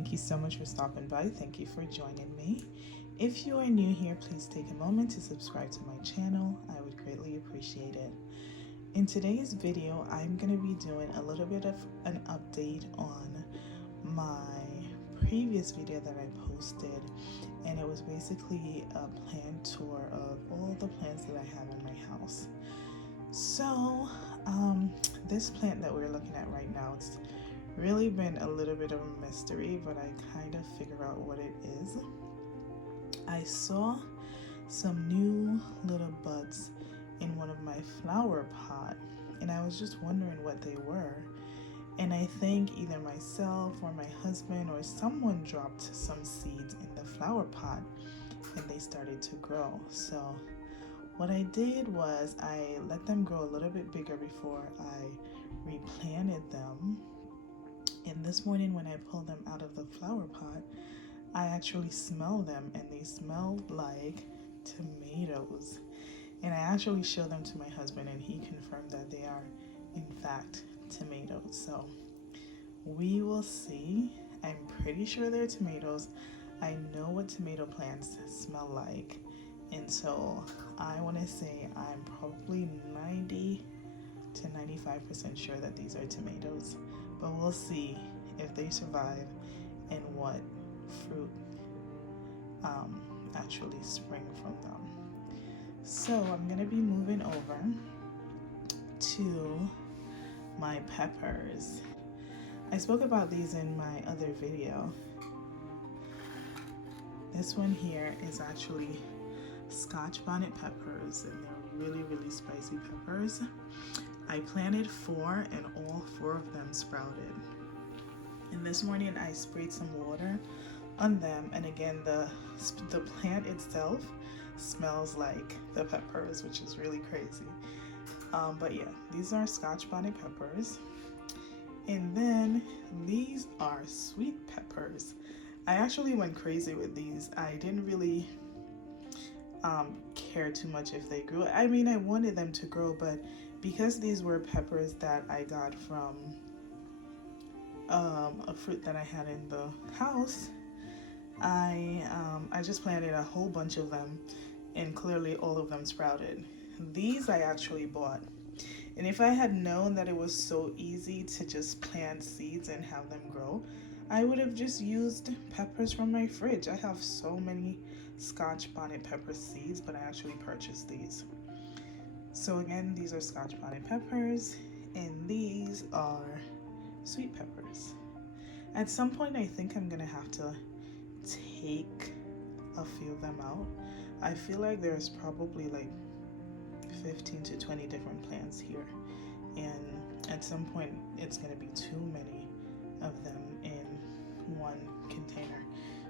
Thank you so much for stopping by. Thank you for joining me. If you are new here, please take a moment to subscribe to my channel. I would greatly appreciate it. In today's video, I'm going to be doing a little bit of an update on my previous video that I posted, and it was basically a plant tour of all the plants that I have in my house. So this plant that we're looking at right now, it's really been a little bit of a mystery, but I kind of figure out what it is. I saw some new little buds in one of my flower pot, and I was just wondering what they were. And I think either myself or my husband or someone dropped some seeds in the flower pot and they started to grow. So what I did was I let them grow a little bit bigger before I replanted them. And this morning when I pulled them out of the flower pot, I actually smelled them, and they smelled like tomatoes. And I actually showed them to my husband, and he confirmed that they are in fact tomatoes. So we will see. I'm pretty sure they're tomatoes. I know what tomato plants smell like, and so I want to say I'm probably 90 to 95% sure that these are tomatoes, but we'll see if they survive and what fruit actually spring from them. So I'm gonna be moving over to my peppers. I spoke about these in my other video. This one here is actually Scotch bonnet peppers, and they're really spicy peppers. I planted 4 and all 4 of them sprouted. And this morning I sprayed some water on them, and again the plant itself smells like the peppers, which is really crazy. But yeah, these are Scotch bonnet peppers. And then these are sweet peppers. I actually went crazy with these. I didn't really care too much if they grew. I mean, I wanted them to grow, but because these were peppers that I got from a fruit that I had in the house, I just planted a whole bunch of them, and clearly all of them sprouted. These I actually bought, and if I had known that it was so easy to just plant seeds and have them grow, I would have just used peppers from my fridge. I have so many Scotch bonnet pepper seeds, but I actually purchased these. So again, these are Scotch bonnet peppers, and these are sweet peppers. At some point, I think I'm gonna have to take a few of them out. I feel like there's probably like 15 to 20 different plants here, and at some point it's gonna be too many of them in one container,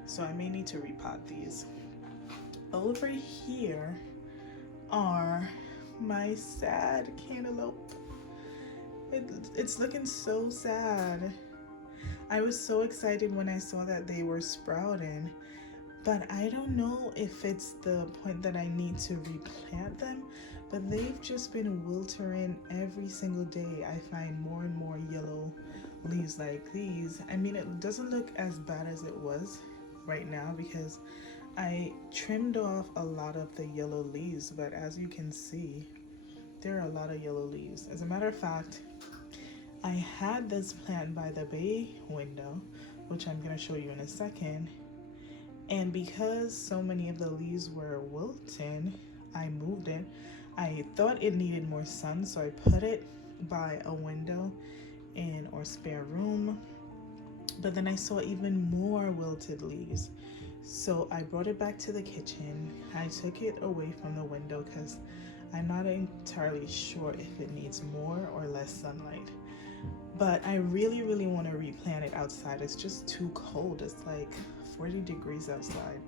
so I may need to repot these. Over here are my sad cantaloupe. It's looking so sad. I was so excited when I saw that they were sprouting, but I don't know if it's the point that I need to replant them, but they've just been wilting every single day. I find more and more yellow leaves like these. I mean, it doesn't look as bad as it was right now because I trimmed off a lot of the yellow leaves, but as you can see, there are a lot of yellow leaves. As a matter of fact, I had this plant by the bay window, which I'm going to show you in a second, and because so many of the leaves were wilting, I moved it. I thought it needed more sun, so I put it by a window in our spare room, but then I saw even more wilted leaves, so I brought it back to the kitchen. I took it away from the window because I'm not entirely sure if it needs more or less sunlight, but I really want to replant it outside. It's just too cold. It's like 40 degrees outside,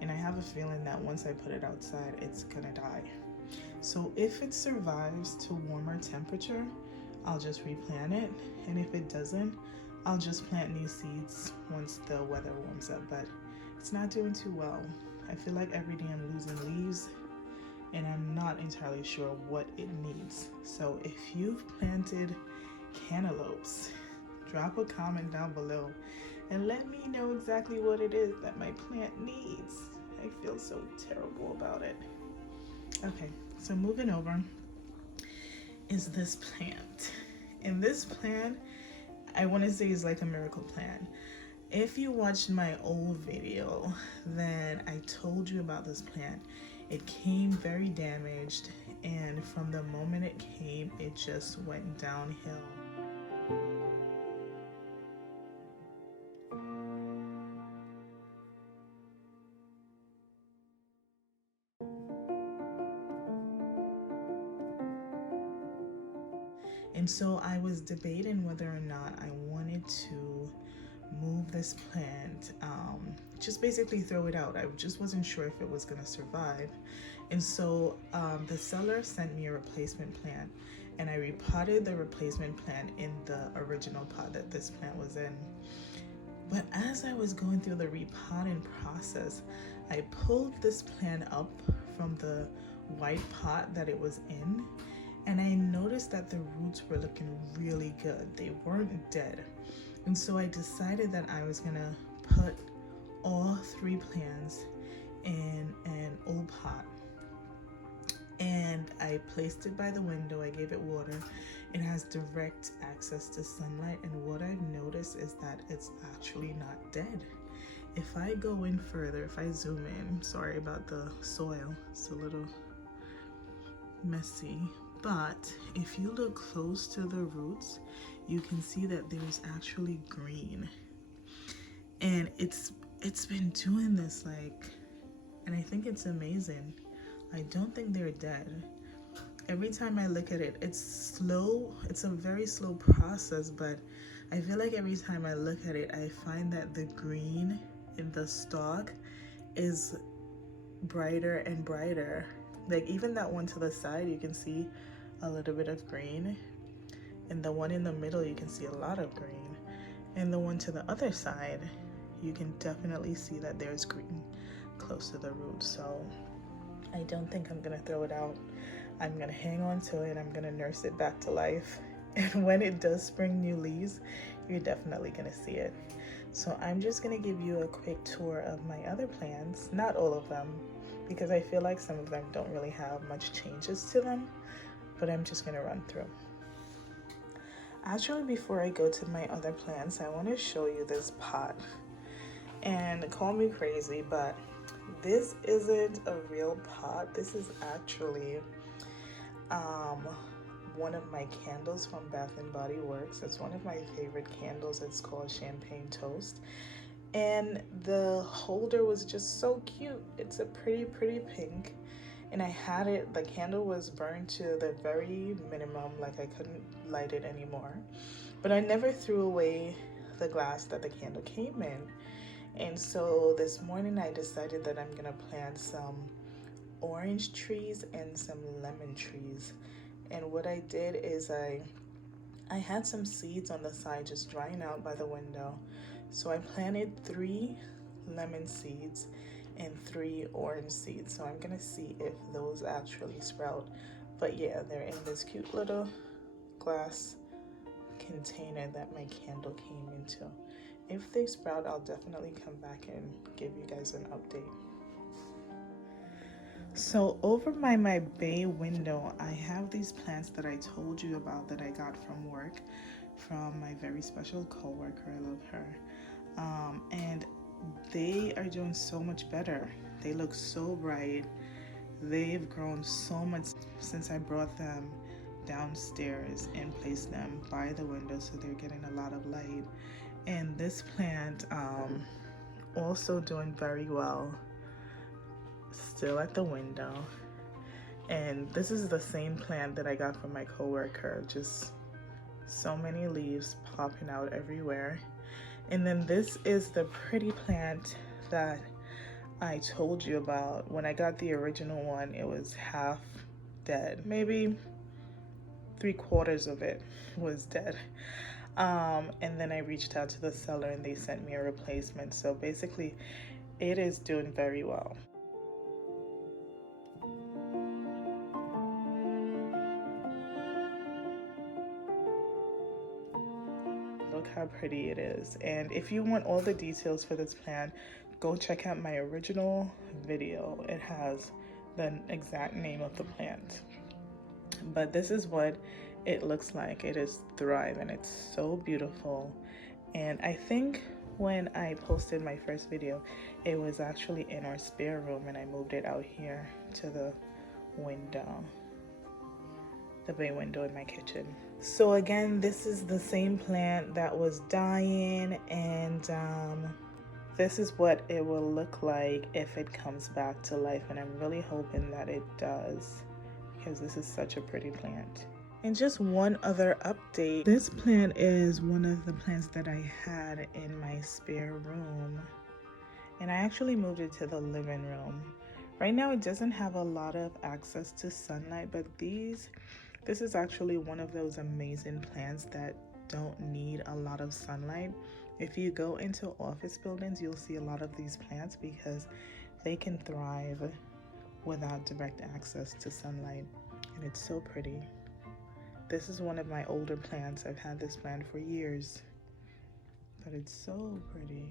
and I have a feeling that once I put it outside, it's gonna die. So if it survives to warmer temperature, I'll just replant it, and if it doesn't, I'll just plant new seeds once the weather warms up. But it's not doing too well. I feel like every day I'm losing leaves, and I'm not entirely sure what it needs. So if you've planted cantaloupes, drop a comment down below and let me know exactly what it is that my plant needs. I feel so terrible about it. Okay, so moving over is this plant. And this plant, I want to say, is like a miracle plant. If you watched my old video, then I told you about this plant. It came very damaged, and from the moment it came, it just went downhill. And so I was debating whether or not I wanted to move this plant, just basically throw it out. I just wasn't sure if it was gonna survive. And so the seller sent me a replacement plant, and I repotted the replacement plant in the original pot that this plant was in. But as I was going through the repotting process, I pulled this plant up from the white pot that it was in, and I noticed that the roots were looking really good. They weren't dead. And so I decided that I was gonna put all 3 plants in an old pot. And I placed it by the window, I gave it water. It has direct access to sunlight, and what I've noticed is that it's actually not dead. If I go in further, if I zoom in, sorry about the soil, it's a little messy, but if you look close to the roots, you can see that there's actually green, and it's been doing this, like, and I think it's amazing. I don't think they're dead. Every time I look at it, it's slow. It's a very slow process, but I feel like every time I look at it, I find that the green in the stalk is brighter and brighter. Like, even that one to the side, you can see a little bit of green, and the one in the middle, you can see a lot of green, and the one to the other side, you can definitely see that there's green close to the root. So I don't think I'm gonna throw it out. I'm gonna hang on to it. I'm gonna nurse it back to life, and when it does spring new leaves, you're definitely gonna see it. So I'm just gonna give you a quick tour of my other plants, not all of them, because I feel like some of them don't really have much changes to them, but I'm just gonna run through. Actually, before I go to my other plants, I want to show you this pot. And call me crazy, but this isn't a real pot. This is actually one of my candles from Bath and Body Works. It's one of my favorite candles. It's called Champagne Toast, and the holder was just so cute. It's a pretty pink, and I had it, the candle was burned to the very minimum, like I couldn't light it anymore, but I never threw away the glass that the candle came in. And so this morning I decided that I'm gonna plant some orange trees and some lemon trees. And what I did is I had some seeds on the side just drying out by the window. So I planted 3 lemon seeds and 3 orange seeds. So I'm gonna see if those actually sprout. But yeah, they're in this cute little glass container that my candle came into. If they sprout, I'll definitely come back and give you guys an update. So over by my bay window, I have these plants that I told you about that I got from work, from my very special coworker. I love her. And they are doing so much better. They look so bright. They've grown so much since I brought them downstairs and placed them by the window, so they're getting a lot of light. And this plant also doing very well, still at the window. And this is the same plant that I got from my coworker, just so many leaves popping out everywhere. And then this is the pretty plant that I told you about. When I got the original one, it was half dead. Maybe 3/4 of it was dead. And then I reached out to the seller and they sent me a replacement. So basically, it is doing very well. Look how pretty it is. And if you want all the details for this plant, go check out my original video. It has the exact name of the plant. But this is what it looks like. It is Thrive and it's so beautiful. And I think when I posted my first video, it was actually in our spare room and I moved it out here to the window, the bay window in my kitchen. So again, this is the same plant that was dying, and this is what it will look like if it comes back to life, and I'm really hoping that it does, because this is such a pretty plant. And just one other update, this plant is one of the plants that I had in my spare room, and I actually moved it to the living room. Right now it doesn't have a lot of access to sunlight, but this is actually one of those amazing plants that don't need a lot of sunlight. If you go into office buildings, you'll see a lot of these plants because they can thrive without direct access to sunlight, and it's so pretty. This is one of my older plants. I've had this plant for years, but it's so pretty.